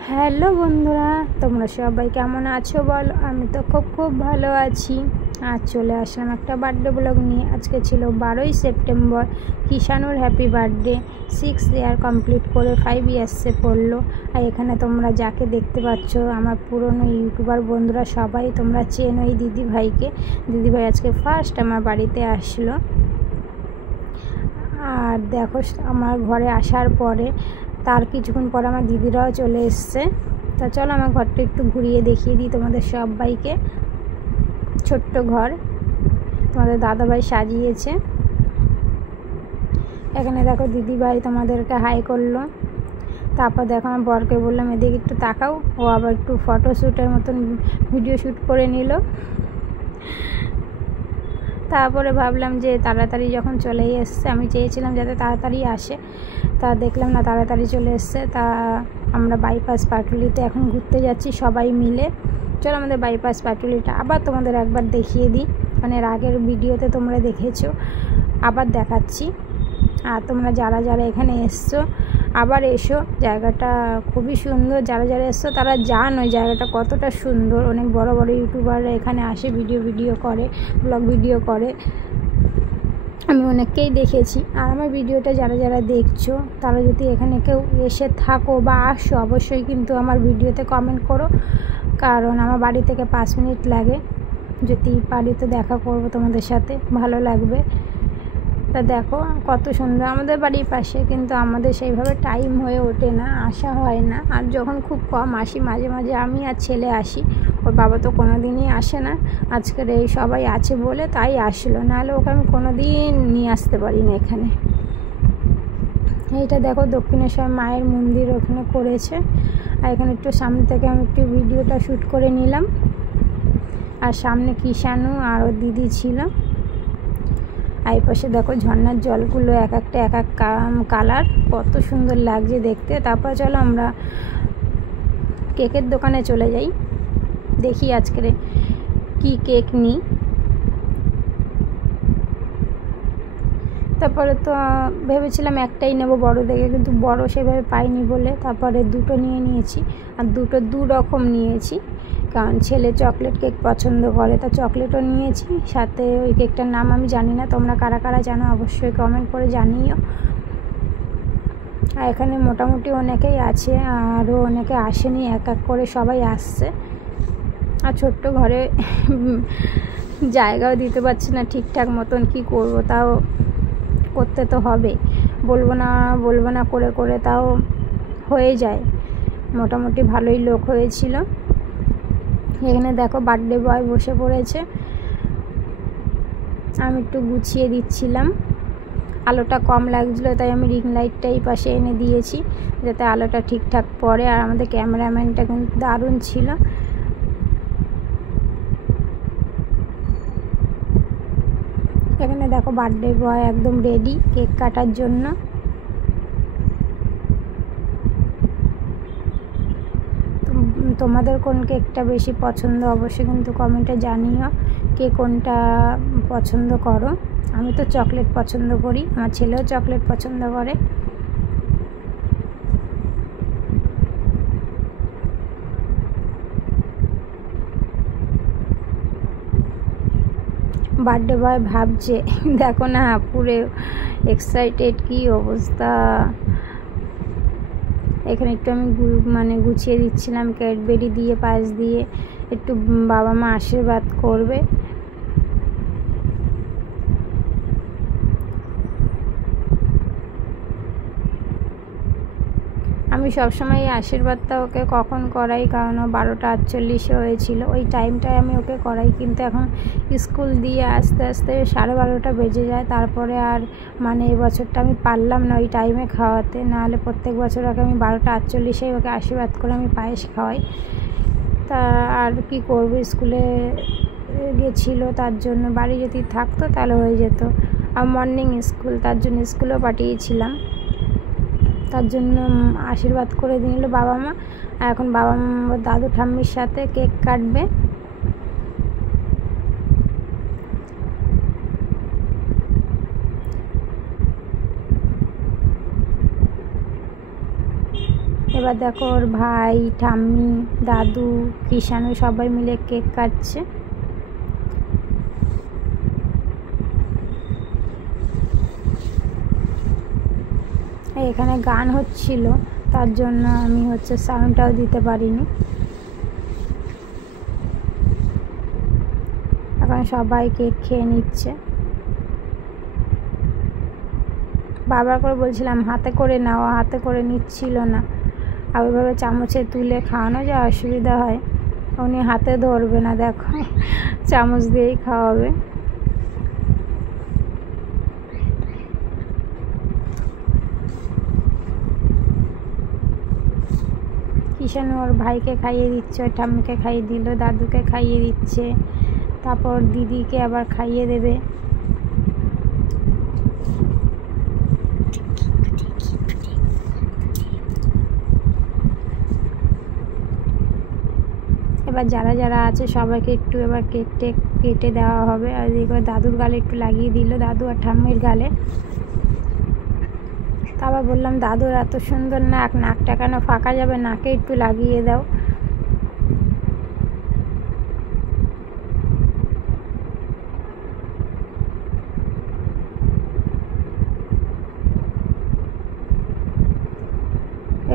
Hello বন্ধুরা, তোমরা সবাই কেমন আছো বলো? আমি তো খুব ভালো আছি। আজ চলে আসলাম একটা বার্থডে ব্লগ নিয়ে। আজকে ছিল 12ই সেপ্টেম্বর। কিষানুর হ্যাপি বার্থডে। 6 ইয়ার কমপ্লিট করে 5 ইয়ার্সে পড়লো। আর এখানে তোমরা যাকে দেখতে পাচ্ছ আমার পুরনো ইউটিউবার বন্ধুরা সবাই তোমরা চেনো এই দিদিভাইকে। দিদিভাই আজকে ফার্স্ট আমার বাড়িতে আসলো। আর দেখো আমার ঘরে আসার পরে তার কিছুক্ষণ পর আমার দিদিরাও চলে এসছে। তা চলো আমার ঘরটা একটু ঘুরিয়ে দেখিয়ে দিই তোমাদের সবাইকে। ছোট্ট ঘর তোমাদের দাদাভাই সাজিয়েছে। এখানে দেখো দিদিভাই তোমাদেরকে হাই করলো। তারপর দেখো আমার বরকে বললাম এদিকে একটু তাকাও। ও আবার একটু ফটোশ্যুটের মতন ভিডিও শ্যুট করে নিল। তারপরে ভাবলাম যে তাড়াতাড়ি যখন চলেই এসছে, আমি চেয়েছিলাম যাতে তাড়াতাড়ি আসে, তা দেখলাম না তাড়াতাড়ি চলে এসছে। তা আমরা বাইপাস পাটুলিতে এখন ঘুরতে যাচ্ছি সবাই মিলে। চলো আমাদের বাইপাস পাটুলিটা আবার তোমাদের একবার দেখিয়ে দিই। মানে এর আগের ভিডিওতে তোমরা দেখেছো, আবার দেখাচ্ছি। আর তোমরা যারা যারা এখানে এসছো আবার এসো, জায়গাটা খুবই সুন্দর। যারা যারা এসছো তারা জানো ওই জায়গাটা কতটা সুন্দর। অনেক বড় বড় ইউটিউবাররা এখানে আসে, ভিডিও করে, ব্লগ ভিডিও করে। আমি অনেককেই দেখেছি। আর আমার ভিডিওটা যারা যারা দেখছো তারা যদি এখানে কেউ এসে থাকো বা আসো, অবশ্যই কিন্তু আমার ভিডিওতে কমেন্ট করো, কারণ আমার বাড়ি থেকে 5 মিনিট লাগে। যদি পারি তো দেখা করবো তোমাদের সাথে, ভালো লাগবে। তা দেখো কত সুন্দর আমাদের বাড়ির পাশে, কিন্তু আমাদের সেইভাবে টাইম হয়ে ওঠে না, আসা হয় না। আর যখন খুব কম আসি, মাঝে মাঝে আমি আর ছেলে আসি, ওর বাবা তো কোনো দিনই আসে না। আজকের এই সবাই আছে বলে তাই আসলো, নাহলে ওকে আমি কোনো দিন নিয়ে আসতে পারি না এখানে। এইটা দেখো দক্ষিণেশ্বর মায়ের মন্দির ওখানে করেছে। আর এখানে একটু সামনে থেকে আমি একটু ভিডিওটা শ্যুট করে নিলাম। আর সামনে কিষানু আর ওর দিদি ছিল। আর এই পাশে দেখো ঝর্নার জলগুলো এক এক কালার, কত সুন্দর লাগছে দেখতে। তারপর চলো আমরা কেকের দোকানে চলে যাই, দেখি আজকের কি কেক নিই। তারপরে তো ভেবেছিলাম একটাই নেব বড় দেখে, কিন্তু বড় সেভাবে পাইনি বলে তারপরে দুটো নিয়ে নিয়েছি। আর দুটো দু রকম নিয়েছি, কারণ ছেলে চকলেট কেক পছন্দ করে, তা চকলেটও নিয়েছি। সাথে ওই কেকটার নাম আমি জানি না, তোমরা কারা কারা জানো অবশ্যই কমেন্ট করে জানিও। আর এখানে মোটামুটি অনেকেই আছে, আরও অনেকে আসেনি, এক এক করে সবাই আসছে। আর ছোট্ট ঘরে জায়গাও দিতে পারছি না ঠিকঠাক মতন, কি করব, তাও করতে তো হবে। বলবো না করে করে তাও হয়ে যায়। মোটামুটি ভালোই লোক হয়েছিল। এখানে দেখো বার্থডে বয় বসে পড়েছে, আমি একটু গুছিয়ে দিচ্ছিলাম। আলোটা কম লাগছিলো তাই আমি রিং লাইটটা এই পাশে এনে দিয়েছি যাতে আলোটা ঠিকঠাক পড়ে। আর আমাদের ক্যামেরাম্যানটা কিন্তু দারুণ ছিল। এখানে দেখো বার্থডে বয় একদম রেডি কেক কাটার জন্য। তোমাদের কোন কেকটা বেশি পছন্দ অবশ্যই কিন্তু কমেন্টে জানিও, কে কোনটা পছন্দ করো। আমি তো চকলেট পছন্দ করি, আমার ছেলেও চকলেট পছন্দ করে। বার্থডে বয় ভাবছে, দেখো না পুরো এক্সাইটেড, কি অবস্থা। এখানে একটু আমি গুছিয়ে দিচ্ছিলাম, ক্যাডবেরি দিয়ে পাশ দিয়ে একটু বাবা মা আশীর্বাদ করবে। আমি সবসময় এই আশীর্বাদটা ওকে কখন করাই, কারণ ও 12টা 48 হয়েছিল, ওই টাইমটায় আমি ওকে করাই। কিন্তু এখন স্কুল দিয়ে আস্তে আস্তে 12:30টা বেজে যায়। তারপরে আর এই বছরটা আমি পারলাম না ওই টাইমে খাওয়াতে, নাহলে প্রত্যেক বছর ওকে আমি 12টা 48 ওকে আশীর্বাদ করে আমি পায়েস খাওয়াই। তা আর কি করব, স্কুলে গেছিলো তার জন্য, বাড়ি যদি থাকতো তাহলে হয়ে যেত। আর মর্নিং স্কুল, তার জন্য স্কুলেও পাঠিয়েছিলাম। তার জন্য আশীর্বাদ করে দিল বাবা মা। আর এখন বাবা মা দাদু ঠাম্মির সাথে কেক কাটবে। এবার দেখো ওর ভাই, ঠাম্মি, দাদু, কিষানু সবাই মিলে কেক কাটছে। এখানে গান হচ্ছিল, তার জন্য আমি সাউন্ডটাও দিতে পারিনি। এখন সবাই কেক খেয়ে নিচ্ছে। বারবার করে বলছিলাম হাতে করে নাও, হাতে করে নিচ্ছিল না। আর ওইভাবে চামচে তুলে খাওয়ানো যে অসুবিধা হয়, উনি হাতে ধরবে না, দেখো চামচ দিয়েই খাওয়াবে। কিষানু ওর ভাইকে খাইয়ে দিচ্ছে, ওর ঠাম্মিকে খাইয়ে দিল, দাদুকে খাইয়ে দিচ্ছে, তারপর দিদিকে আবার খাইয়ে দেবে। এবার যারা যারা আছে সবাইকে একটু এবার কেক টেক কেটে দেওয়া হবে। আর এদিকে দাদুর গালে একটু লাগিয়ে দিল, দাদু আর ঠাম্মির গালে। তারপর বললাম দাদুর এত সুন্দর নাক, নাকটা কেন ফাঁকা যাবে, নাকে একটু লাগিয়ে দাও।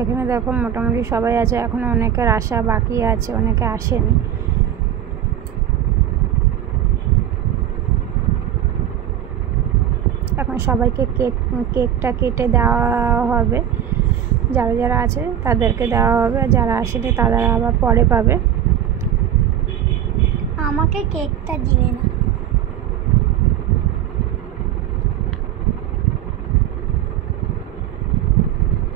এখানে দেখো মোটামুটি সবাই আছে, এখনো অনেকের আসা বাকি আছে, অনেকে আসেনি। এখন সবাইকে কেকটা কেটে দেওয়া হবে। যারা যারা আছে তাদেরকে দেওয়া হবে, আর যারা আসেনি তারা আবার পরে পাবে। আমাকে কেকটা দিলে না।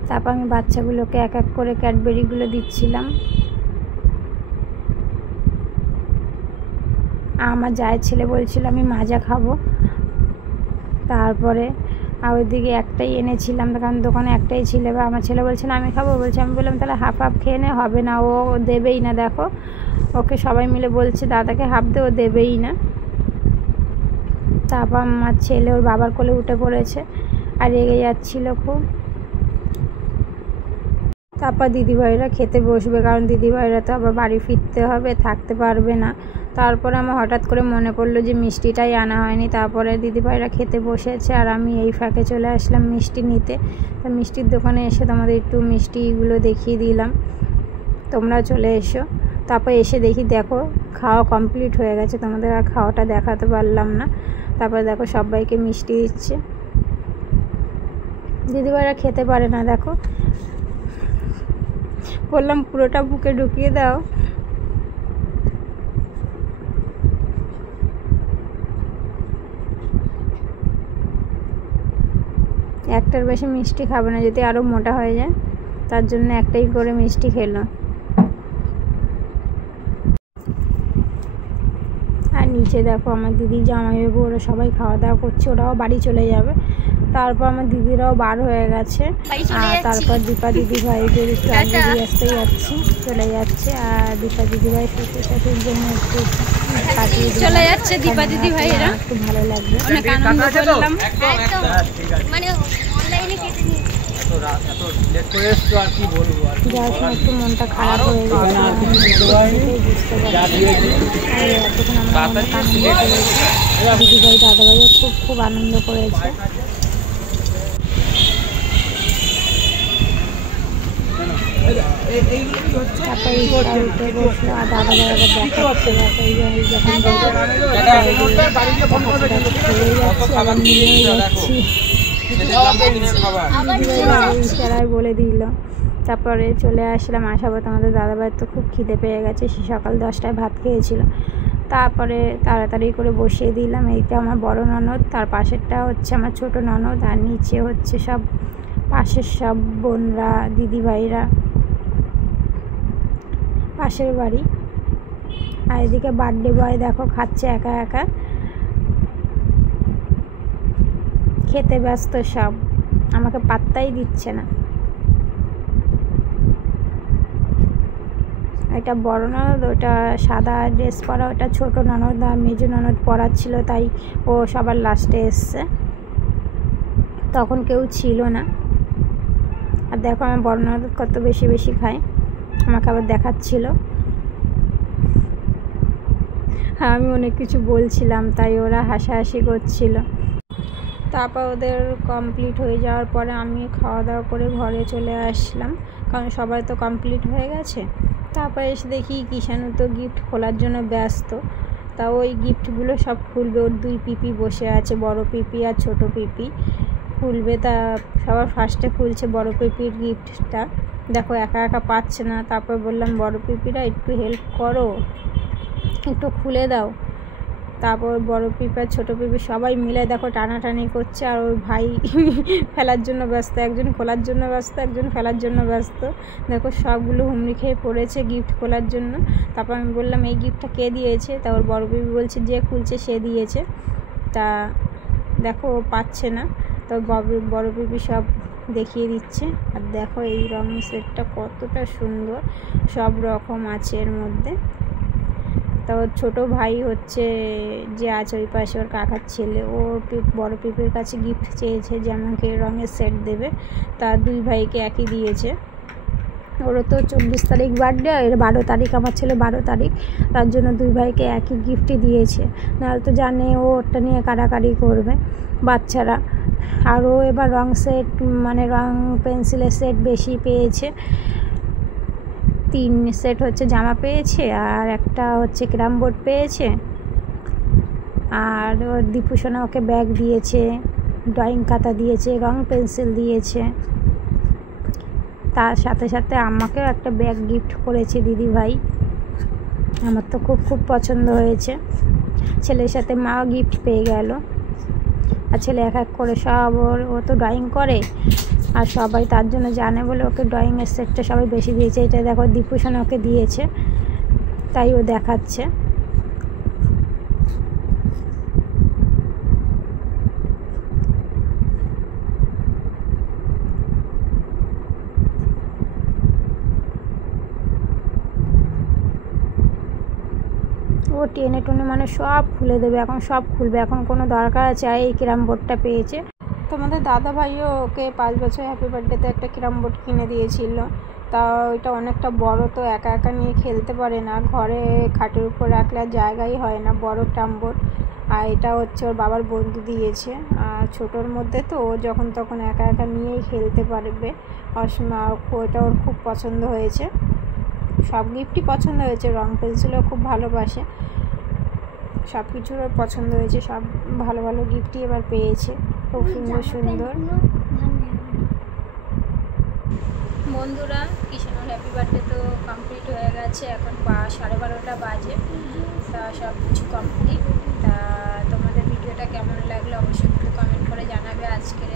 তারপর আমি বাচ্চাগুলোকে এক এক করে ক্যাডবেরিগুলো দিচ্ছিলাম। আমার জায়ের ছেলে বলছিল আমি মাজা খাবো, তারপরে আর ওইদিকে একটাই এনেছিলাম, কারণ দোকানে একটাই ছিল। এবার আমার ছেলে বলছিল আমি খাবো, বলছে, আমি বললাম তাহলে হাফ হাফ খেয়ে নে, হবে না, ও দেবেই না। দেখো ওকে সবাই মিলে বলছে দাদাকে হাফ দে, ও দেবেই না। তারপর আমার ছেলে ওর বাবার কোলে উঠে পড়েছে আর রেগে যাচ্ছিল খুব। তারপর দিদিভাইরা খেতে বসবে, কারণ দিদিভাইরা তো আবার বাড়ি ফিরতে হবে, থাকতে পারবে না। তারপরে আমার হঠাৎ করে মনে পড়লো যে মিষ্টিটাই আনা হয়নি। তারপরে দিদিভাইরা খেতে বসেছে আর আমি এই ফাঁকে চলে আসলাম মিষ্টি নিতে। তো মিষ্টির দোকানে এসে তোমাদের একটু মিষ্টিগুলো দেখিয়ে দিলাম, তোমরা চলে এসো। তারপর এসে দেখো খাওয়া কমপ্লিট হয়ে গেছে, তোমাদের আর খাওয়াটা দেখাতে পারলাম না। তারপরে দেখো সবাইকে মিষ্টি দিচ্ছে। দিদিভাইরা খেতে পারে না, দেখো বললাম পুরোটা বুকে ঢুকিয়ে দাও। একটার বেশি মিষ্টি খাবে না, যদি আরও মোটা হয়ে যায়, তার জন্য একটাই করে মিষ্টি খেলো। আর নিচে দেখো আমার দিদি, জামাইবাবু, ওরা সবাই খাওয়া দাওয়া করছে, ওরাও বাড়ি চলে যাবে। তারপর আমার দিদিরাও বার হয়ে গেছে। আর তারপর দীপা দিদি ভাইদের একটু আগে দিয়ে আসতে যাচ্ছি, চলে যাচ্ছে। আর দীপা দিদি ভাই শ্বশুর শাশুর জন্য একটু কাটিয়ে চলে যাচ্ছে দীপা দিদি ভাইয়েরা, একটু ভালো লাগবে। অনেক আনন্দ করলাম। মানে অনলাইনে কেটে নিয়ে যাওয়ার সময় একটু মনটা খারাপ হয়ে গেছে, বুঝতে পারছি। আর এতক্ষণ আমরা অনেক আনন্দ করেছি, দিদিভাই দাদাভাইও খুব আনন্দ করেছে। তারপর রিক্সা উঠে বসলো আর দাদাভাই আবার দেখাচ্ছে, যখন আবার নিয়ে যাচ্ছি, ইশারায় বলে দিল। তারপরে চলে আসলাম, আসার তোমাদের দাদাভাইয়ের তো খুব খিদে পেয়ে গেছে, সে সকাল 10টায় ভাত খেয়েছিল। তারপরে তাড়াতাড়ি করে বসিয়ে দিলাম। এইটা আমার বড় ননদ, তার পাশেরটা হচ্ছে আমার ছোট ননদ, আর নিচে হচ্ছে সব পাশের সব বোনরা, দিদিভাইরা, পাশের বাড়ি। আর এদিকে বার্থডে বয় দেখো খাচ্ছে একা একা, খেতে ব্যস্ত সব, আমাকে পাত্তাই দিচ্ছে না। এটা বড় ননদ, ওটা সাদা ড্রেস পরা, ওটা ছোট ননদ, আর মেজো ননদ পরাচ্ছিল, তাই ও সবার লাস্টে এসছে, তখন কেউ ছিল না। আর দেখো আমার বড় ননদ কত বেশি বেশি খায়, আমাকে আবার দেখাচ্ছিল। হ্যাঁ, আমি অনেক কিছু বলছিলাম তাই ওরা হাসাহাসি করছিল। তারপর ওদের কমপ্লিট হয়ে যাওয়ার পরে আমি খাওয়া দাওয়া করে ঘরে চলে আসলাম, কারণ সবাই তো কমপ্লিট হয়ে গেছে। তারপর এসে দেখি কিষাণু তো গিফট খোলার জন্য ব্যস্ত। তা ওই গিফটগুলো সব খুলবে, ওর 2 পিপি বসে আছে, বড় পিপি আর ছোট পিপি খুলবে। তা সবার ফার্স্টে খুলছে বড় পিপির গিফটটা। দেখো একা একা পাচ্ছে না, তারপর বললাম বড় পিপিরা একটু হেল্প করো, একটু খুলে দাও। তারপর বড় পিপি আর ছোটো পিপি সবাই মিলে দেখো টানাটানি করছে, আর ওর ভাই ফেলার জন্য ব্যস্ত, একজন খোলার জন্য ব্যস্ত, একজন ফেলার জন্য ব্যস্ত। দেখো সবগুলো হুমড়ি খেয়ে পড়েছে গিফট খোলার জন্য। তারপর আমি বললাম এই গিফটটা কে দিয়েছে, তা ওর বড় পিপি বলছে যে খুলছে সে দিয়েছে। তা দেখো ও পাচ্ছে না, তো বড় পিপি সব দেখিয়ে দিচ্ছে। আর দেখো এই রঙের সেটটা কতটা সুন্দর, সব রকম আছে এর মধ্যে। তা ওর ছোটো ভাই হচ্ছে যে আছে ওই পাশে, ওর কাকার ছেলে, ও বড় পিপির কাছে গিফট চেয়েছে যে আমাকে রঙের সেট দেবে। তার 2 ভাইকে একই দিয়েছে। ওরও তো 24 তারিখ বার্থডে, এর 12 তারিখ, আমার ছেলে 12 তারিখ, তার জন্য 2 ভাইকে একই গিফটই দিয়েছে। নাহলে তো জানে ও ওটা নিয়ে কাড়াকাড়ি করবে বাচ্চারা। আরও এবার রং সেট মানে রং পেন্সিলের সেট বেশি পেয়েছে। 3 সেট হচ্ছে জামা পেয়েছে, আর একটা হচ্ছে ক্যারাম বোর্ড পেয়েছে, আর ওর দীপুসোনা ওকে ব্যাগ দিয়েছে, ড্রয়িং খাতা দিয়েছে, রং পেন্সিল দিয়েছে। তার সাথে সাথে আমাকেও একটা ব্যাগ গিফট করেছে দিদি ভাই, আমার তো খুব খুব পছন্দ হয়েছে। ছেলের সাথে মাও গিফট পেয়ে গেল। আর ছেলে এক এক করে সব ও তো ড্রয়িং করে, আর সবাই তার জন্য জানে বলে ওকে ড্রয়িংয়ের সেটটা সবাই বেশি দিয়েছে। এটা দেখো দীপুসোনা ওকে দিয়েছে, তাই ও দেখাচ্ছে। ও টেনে টুনে মানে সব খুলে দেবে, এখন সব খুলবে, এখন কোনো দরকার আছে। এই ক্যারাম বোর্ডটা পেয়েছে। তোমাদের দাদা ভাইও ওকে 5 বছর হ্যাপি বার্থডেতে একটা ক্যারাম বোর্ড কিনে দিয়েছিল। তা ওইটা অনেকটা বড়, তো একা একা নিয়ে খেলতে পারে না, ঘরে খাটের উপর রাখলে আর জায়গাই হয় না, বড় ক্যারাম বোর্ড। আর এটা হচ্ছে ওর বাবার বন্ধু দিয়েছে। আর ছোটোর মধ্যে তো ও যখন তখন একা একা নিয়েই খেলতে পারবে। ওইটা ওর খুব পছন্দ হয়েছে, সব গিফটই পছন্দ হয়েছে। রং পেন্সিলও খুব ভালোবাসে, সব কিছুর ওর পছন্দ হয়েছে, সব ভালো ভালো গিফটই এবার পেয়েছে, খুব সুন্দর সুন্দর। বন্ধুরা, কিষাণুর হ্যাপি বার্থডে তো কমপ্লিট হয়ে গেছে, এখন 12:30 বাজে। তা সব কিছু কমপ্লিট। তা তোমাদের ভিডিওটা কেমন লাগলো অবশ্যই একটু কমেন্ট করে জানাবে। আজকের